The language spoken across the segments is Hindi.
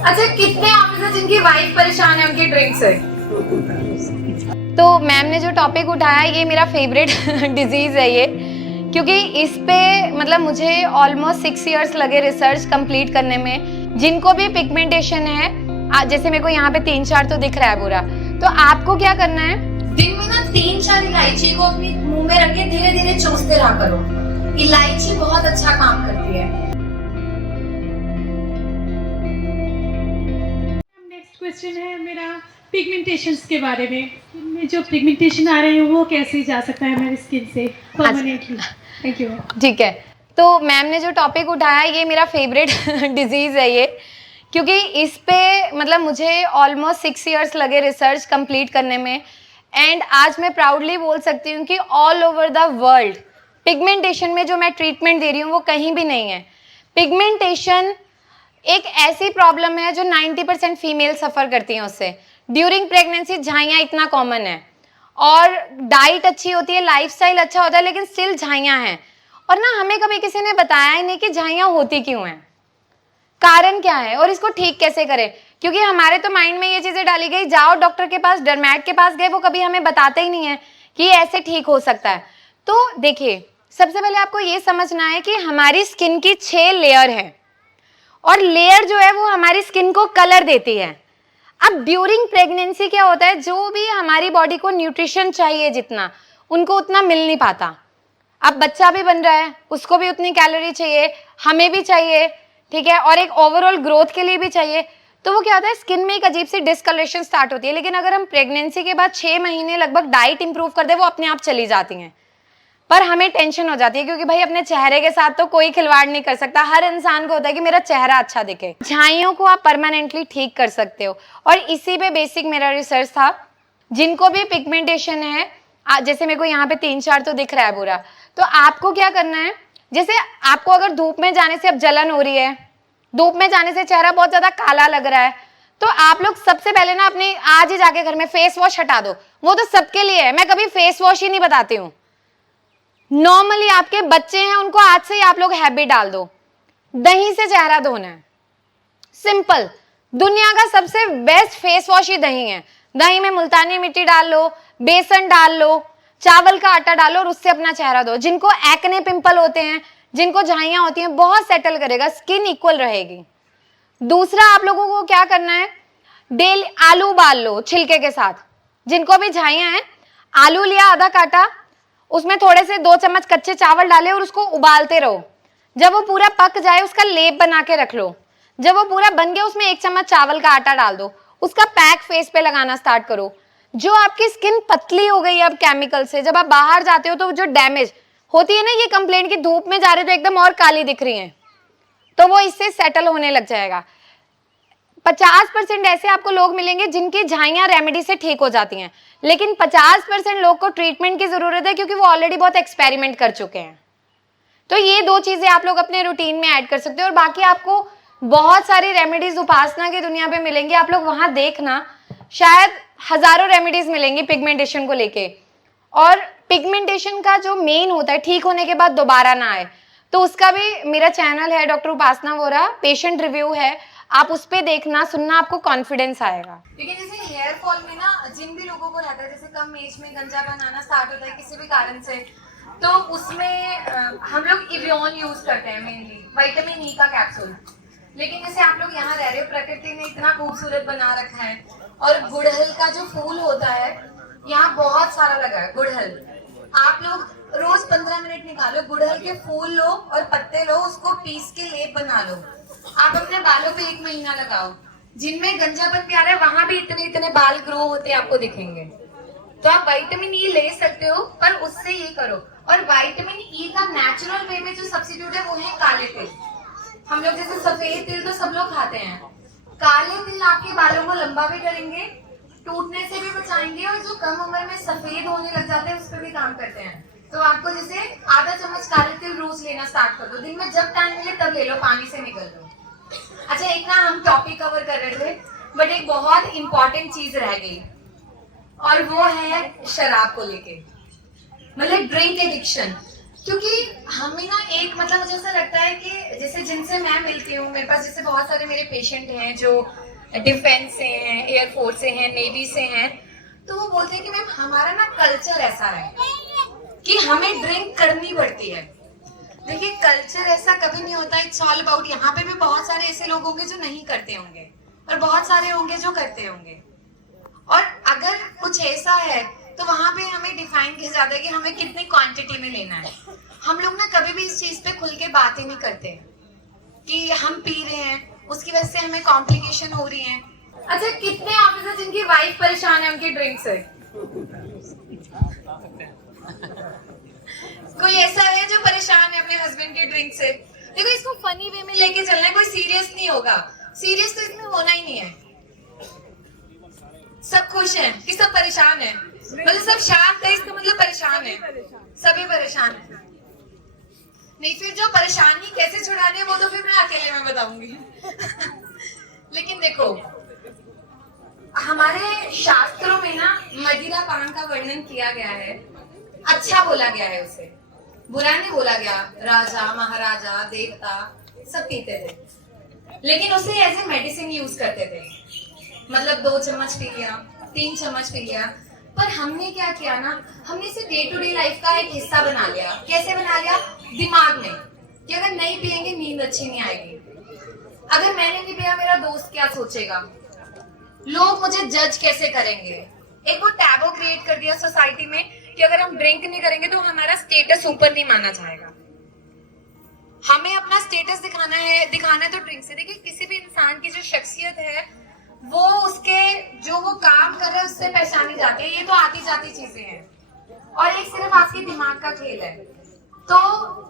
अच्छा, कितने ऑफिसर जिनकी वाइफ परेशान है उनकी ड्रिंक से? तो मैम ने जो टॉपिक उठाया ये मेरा फेवरेट डिजीज है ये, क्योंकि इस पे मतलब मुझे ऑलमोस्ट 6 इयर्स लगे रिसर्च कंप्लीट करने में। जिनको भी पिगमेंटेशन है, जैसे मेरे को यहाँ पे 3-4 तो दिख रहा है पूरा, तो आपको क्या करना है, दिन में ना 3-4 इलायची को अपने मुंह में रख के धीरे धीरे चूसते रहा करो। इलायची बहुत अच्छा काम करती है। नेक्स्ट क्वेश्चन है मेरा पिगमेंटेशंस के बारे में। स्किन में जो पिगमेंटेशन आ रहे हैं वो कैसे जा सकता है मेरी स्किन से परमानेंटली? Thank you. ठीक है। तो मैम ने जो टॉपिक उठाया ये मेरा फेवरेट डिजीज है ये, क्योंकि इस पे मतलब मुझे ऑलमोस्ट 6 इयर्स लगे रिसर्च कंप्लीट करने में। एंड आज मैं प्राउडली बोल सकती हूँ कि all over the world pigmentation में जो मैं ट्रीटमेंट दे रही हूँ वो कहीं भी नहीं है। पिगमेंटेशन एक ऐसी प्रॉब्लम है जो 90% फीमेल सफ़र करती हैं उससे। ड्यूरिंग प्रेगनेंसी झाइयाँ इतना कॉमन है, और डाइट अच्छी होती है, लाइफस्टाइल अच्छा होता है, लेकिन स्टिल झाइयाँ हैं। और ना हमें कभी किसी ने बताया ही नहीं कि झाइयाँ होती क्यों हैं, कारण क्या है और इसको ठीक कैसे करें। क्योंकि हमारे तो माइंड में ये चीज़ें डाली गई, जाओ डॉक्टर के पास, डर्मैट के पास गए, वो कभी हमें बताते ही नहीं है कि ये ऐसे ठीक हो सकता है। तो देखिए, सबसे पहले आपको ये समझना है कि हमारी स्किन की 6 लेयर है, और लेयर जो है वो हमारी स्किन को कलर देती है। अब ड्यूरिंग प्रेगनेंसी क्या होता है, जो भी हमारी बॉडी को न्यूट्रिशन चाहिए जितना, उनको उतना मिल नहीं पाता। अब बच्चा भी बन रहा है, उसको भी उतनी कैलोरी चाहिए, हमें भी चाहिए, ठीक है, और एक ओवरऑल ग्रोथ के लिए भी चाहिए। तो वो क्या होता है, स्किन में एक अजीब सी डिस्कलरेशन स्टार्ट होती है। लेकिन अगर हम प्रेगनेंसी के बाद 6 महीने लगभग डाइट इंप्रूव कर दे, वो अपने आप चली जाती हैं। पर हमें टेंशन हो जाती है, क्योंकि भाई अपने चेहरे के साथ तो कोई खिलवाड़ नहीं कर सकता। हर इंसान को होता है कि मेरा चेहरा अच्छा दिखे। झाइयों को आप परमानेंटली ठीक कर सकते हो, और इसी पे बेसिक मेरा रिसर्च था। जिनको भी पिगमेंटेशन है, जैसे मेरे को यहाँ पे 3-4 तो दिख रहा है पूरा, तो आपको क्या करना है, जैसे आपको अगर धूप में जाने से अब जलन हो रही है, धूप में जाने से चेहरा बहुत ज्यादा काला लग रहा है, तो आप लोग सबसे पहले ना अपने आज ही जाके घर में फेस वॉश हटा दो। वो तो सबके लिए है, मैं कभी फेस वॉश ही नहीं बताती हूँ। नॉर्मली आपके बच्चे हैं, उनको आज से ही आप लोग हैबिट डाल दो, दही से चेहरा धोना है। सिंपल, दुनिया का सबसे बेस्ट फेस वॉश ही दही है। दही में मुल्तानी मिट्टी डाल लो, बेसन डाल लो, चावल का आटा डालो, और उससे अपना चेहरा धो। जिनको एक्ने पिंपल होते हैं, जिनको झाइयां होती हैं, बहुत सेटल करेगा, स्किन इक्वल रहेगी। दूसरा, आप लोगों को क्या करना है, डेली आलू उबाल लो छिलके के साथ। जिनको भी झाइयां हैं, आलू लिया आधा काटा, उसमें थोड़े से 2 चम्मच कच्चे चावल डाले और उसको उबालते रहो। जब वो पूरा पक जाए उसका लेप बना के रख लो। जब वो पूरा बन गया उसमें 1 चम्मच चावल का आटा डाल दो, उसका पैक फेस पे लगाना स्टार्ट करो। जो आपकी स्किन पतली हो गई है अब केमिकल से, जब आप बाहर जाते हो तो जो डैमेज होती है ना, ये कंप्लेंट की धूप में जा रहे हो तो एकदम और काली दिख रही है, तो वो इससे सेटल होने लग जाएगा। 50% ऐसे आपको लोग मिलेंगे जिनकी झाइयां रेमेडी से ठीक हो जाती हैं, लेकिन 50% लोग को ट्रीटमेंट की जरूरत है, क्योंकि वो ऑलरेडी बहुत एक्सपेरिमेंट कर चुके हैं। तो ये 2 चीजें आप लोग अपने रूटीन में ऐड कर सकते हो, और बाकी आपको बहुत सारी रेमेडीज उपासना की दुनिया पे मिलेंगी। आप लोग वहां देखना, शायद हजारों रेमेडीज मिलेंगी पिगमेंटेशन को लेके। और पिगमेंटेशन का जो मेन होता है, ठीक होने के बाद दोबारा ना आए, तो उसका भी मेरा चैनल है डॉक्टर उपासना वोरा, पेशेंट रिव्यू है, आप उस पे देखना सुनना, आपको कॉन्फिडेंस आएगा। लेकिन जैसे हेयर फॉल में ना, जिन भी लोगों को रहता है, जैसे कम एज में गंजापन आना स्टार्ट होता है किसी भी कारण से, तो उसमें हम लोग इवियन यूज करते हैं, मेनली विटामिन ई का कैप्सूल। लेकिन जैसे आप लोग यहाँ रह रहे हो, प्रकृति ने इतना खूबसूरत बना रखा है, और गुड़हल का जो फूल होता है यहाँ बहुत सारा लगा है। गुड़हल आप लोग रोज 15 मिनट निकालो, गुड़हल के फूल लो और पत्ते लो, उसको पीस के लेप बना लो। आप अपने बालों पे 1 महीना लगाओ। जिनमें गंजापन भी आ रहा है वहां भी इतने इतने बाल ग्रो होते आपको दिखेंगे। तो आप विटामिन ई ले सकते हो, पर उससे ये करो। और विटामिन ई का नेचुरल वे में जो सब्स्टिट्यूट है वो है काले तिल। हम लोग जैसे सफेद तिल तो सब लोग खाते हैं, काले तिल आपके बालों को लंबा भी करेंगे, टूटने से भी बचाएंगे, और जो कम उम्र में सफेद होने लग जाते हैं उस पर भी काम करते हैं। तो आपको जैसे आधा चम्मच काले तिल रोज लेना स्टार्ट कर दो, दिन में जब टाइम मिले तब ले लो, पानी से निकल दो। अच्छा, एक ना हम टॉपिक कवर कर रहे थे, बट एक बहुत इंपॉर्टेंट चीज रह गई, और वो है शराब को लेके, मतलब ड्रिंक एडिक्शन। क्योंकि हमें ना एक मतलब मुझे ऐसा लगता है कि जैसे जिनसे मैं मिलती हूँ, मेरे पास जैसे बहुत सारे मेरे पेशेंट हैं जो डिफेंस से हैं, एयरफोर्स से हैं, नेवी से हैं, तो वो बोलते हैं कि मैम हमारा ना कल्चर ऐसा है कि हमें ड्रिंक करनी पड़ती है। देखिए कल्चर ऐसा कभी नहीं होता, इट्स ऑल अबाउट, यहाँ पे भी बहुत सारे ऐसे लोग होंगे जो नहीं करते होंगे और बहुत सारे होंगे जो करते होंगे, और अगर कुछ ऐसा है तो वहां पे हमें डिफाइन किया जाता है कि हमें कितनी क्वांटिटी में लेना है। हम लोग ना कभी भी इस चीज पे खुल के बात ही नहीं करते कि हम पी रहे हैं, उसकी वजह से हमें कॉम्प्लिकेशन हो रही है। अच्छा, कितने ऑफिसर जिनकी वाइफ परेशान है उनकी ड्रिंक से? कोई ऐसा है जो परेशान है अपने हस्बैंड के ड्रिंक से? देखो इसको फनी वे में लेके चलना है, कोई सीरियस नहीं होगा, सीरियस तो इसमें होना ही नहीं है। सब खुश हैं कि सब परेशान है, मतलब सब शांत है, इसका मतलब परेशान है, सभी परेशान है। नहीं, फिर जो परेशानी कैसे छुड़ानी है वो तो फिर मैं अकेले में बताऊंगी। लेकिन देखो हमारे शास्त्रों में ना मदिरा पान का वर्णन किया गया है, अच्छा बोला गया है, उसे बुरा नहीं बोला गया। राजा महाराजा देवता सब पीते थे, लेकिन उसे एज ए मेडिसिन यूज करते थे, मतलब 2 चम्मच पी लिया, 3 चम्मच पी लिया। पर हमने क्या किया ना, हमने इसे डे टू डे लाइफ का एक हिस्सा बना लिया। कैसे बना लिया? दिमाग में कि अगर नहीं पियेंगे नींद अच्छी नहीं आएगी, अगर मैंने नहीं पिया मेरा दोस्त क्या सोचेगा, लोग मुझे जज कैसे करेंगे। एक वो टैबू क्रिएट कर दिया सोसाइटी में कि अगर हम ड्रिंक नहीं करेंगे तो हमारा स्टेटस ऊपर नहीं माना जाएगा, हमें अपना स्टेटस दिखाना है तो ड्रिंक से। देखिए किसी भी इंसान की जो शख्सियत है वो उसके जो वो काम कर रहा है उससे पहचानी जाती है, ये तो आती जाती चीजें हैं। और एक सिर्फ आपके दिमाग का खेल है। तो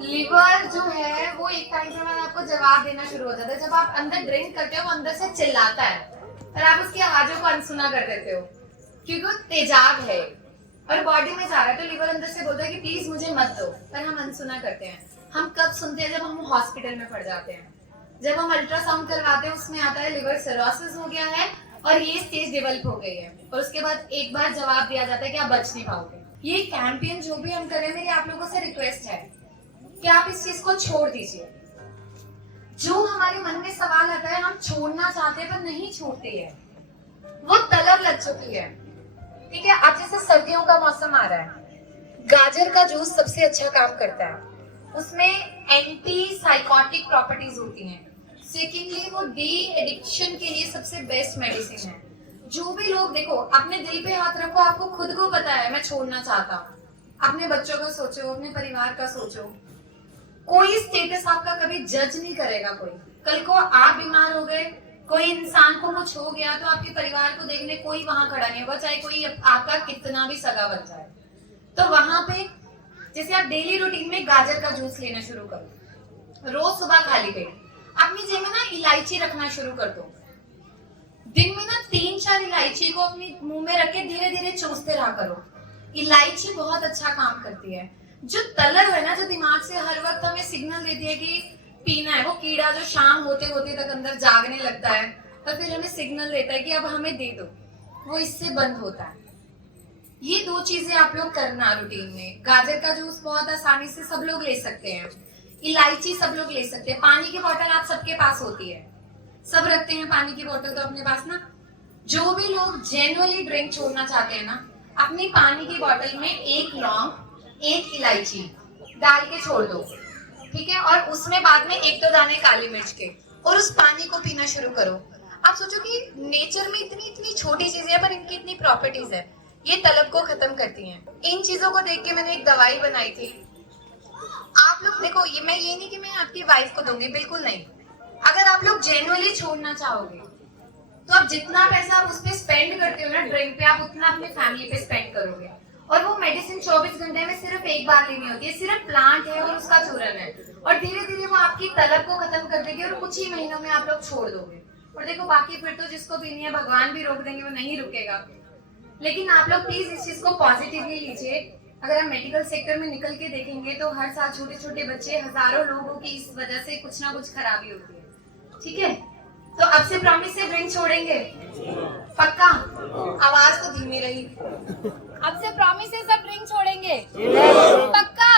लिवर जो है वो एक टाइम के बाद आपको जवाब देना शुरू हो जाता है। जब आप अंदर ड्रिंक करते हो वो अंदर से चिल्लाता है और आप उसकी आवाजों को अनसुना कर देते हो क्योंकि वो तेजाब है और बॉडी में जा रहा है। तो लिवर अंदर से बोलता है कि प्लीज मुझे मत दो, पर हम अनसुना करते हैं। हम कब सुनते हैं? जब हम हॉस्पिटल में पड़ जाते हैं, जब हम अल्ट्रासाउंड करवाते हैं, उसमें आता है लिवर सिरोसिस हो गया है और ये स्टेज डेवलप हो गई है, और उसके बाद एक बार जवाब दिया जाता है कि आप बच नहीं पाओगे। ये कैंपेन जो भी हम करें, मेरी आप लोगों से रिक्वेस्ट है कि आप इस चीज को छोड़ दीजिए। जो हमारे मन में सवाल आता है हम छोड़ना चाहते हैं पर नहीं छोड़ते हैं, वो तलब लग चुकी है। ठीक है, अब जैसे सर्दियों का मौसम आ रहा है, गाजर का जूस सबसे अच्छा काम करता है, उसमें एंटी साइकोटिक प्रॉपर्टीज होती हैं। सेकेंडली वो डी एडिक्शन के लिए सबसे बेस्ट मेडिसिन है। जो भी लोग, देखो अपने दिल पे हाथ रखो, आपको खुद को पता है मैं छोड़ना चाहता हूँ। अपने बच्चों का सोचो, अपने परिवार का सोचो। कोई स्टेटस आपका कभी जज नहीं करेगा। कोई कल को आप बीमार हो गए, कोई इंसान को कुछ हो गया तो आपके परिवार को देखने कोई वहां खड़ा नहीं होगा, चाहे कोई आपका कितना भी सगा बन जाए। तो वहां पे जैसे आप डेली रूटीन में गाजर का जूस लेना शुरू करो, रोज सुबह खाली पेट। अपनी जेब में ना इलायची रखना शुरू कर दो। दिन में ना 3-4 इलायची को अपने मुंह में रख के धीरे धीरे चूसते रहा करो। इलायची बहुत अच्छा काम करती है। जो तलब है ना, जो दिमाग से हर वक्त हमें सिग्नल देती है कि पीना है, वो कीड़ा जो शाम होते होते तक अंदर जागने लगता है और फिर हमें सिग्नल देता है कि अब हमें दे दो, वो इससे बंद होता है। ये 2 चीजें आप लोग करना रूटीन में। गाजर का जूस बहुत आसानी से सब लोग ले सकते हैं, इलायची सब लोग ले सकते हैं। पानी की बोतल आप सबके पास होती है, सब रखते हैं पानी की बोतल तो अपने पास ना। जो भी लोग जेन्युइनली ड्रिंक छोड़ना चाहते हैं ना, अपनी पानी की बोतल में 1 लौंग 1 इलायची डाल के छोड़ दो, ठीक है, और उसमें बाद में 1-2 दाने काली मिर्च के, और उस पानी को पीना शुरू करो। आप सोचो कि नेचर में इतनी छोटी चीजें हैं पर इनकी इतनी प्रॉपर्टीज है, ये तलब को खत्म करती हैं। इन चीजों को देख के मैंने एक दवाई बनाई थी। आप लोग देखो, ये नहीं कि मैं आपकी वाइफ को दूंगी, बिल्कुल नहीं। अगर आप लोग जेन्युइनली छोड़ना चाहोगे तो आप जितना पैसा आप उस पे स्पेंड करते हो ना ड्रिंक पे, आप उतना अपने फैमिली पे स्पेंड करोगे। और वो मेडिसिन 24 घंटे में सिर्फ एक बार लेनी होती है, सिर्फ प्लांट है और उसका चूरन है, और धीरे धीरे वो आपकी तलब को खत्म कर देगी और कुछ ही महीनों में आप लोग छोड़ दोगे। और देखो बाकी फिर तो जिसको पीनी है भगवान भी रोक देंगे, वो नहीं रुकेगा। लेकिन आप लोग प्लीज इस चीज को पॉजिटिवली लीजिए। अगर आप मेडिकल सेक्टर में निकल के देखेंगे तो हर साल छोटे छोटे बच्चे, हजारों लोगों की इस वजह से कुछ ना कुछ खराबी होती है। ठीक है, तो अब से प्रॉमिस से ड्रिंक छोड़ेंगे पक्का? आवाज तो धीमी रही। अब से प्रॉमिस से सब ड्रिंक छोड़ेंगे पक्का?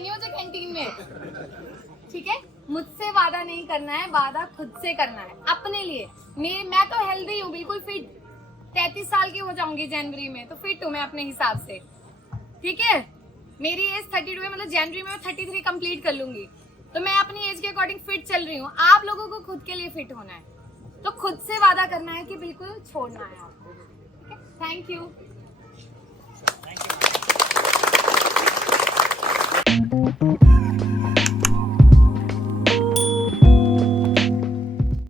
जाएंगे मुझे कैंटीन में, ठीक है। मुझसे वादा नहीं करना है, वादा खुद से करना है अपने लिए। मैं तो हेल्दी हूँ, बिल्कुल फिट, 33 साल की हो जाऊंगी जनवरी में, तो फिट हूँ मैं अपने हिसाब से, ठीक है। मेरी एज 32 है, मतलब जनवरी में मैं 33 कंप्लीट कर लूंगी, तो मैं अपनी एज के अकॉर्डिंग फिट चल रही हूँ। आप लोगों को खुद के लिए फिट होना है, तो खुद से वादा करना है कि बिल्कुल छोड़ना है आपको, ठीक है। Thank you.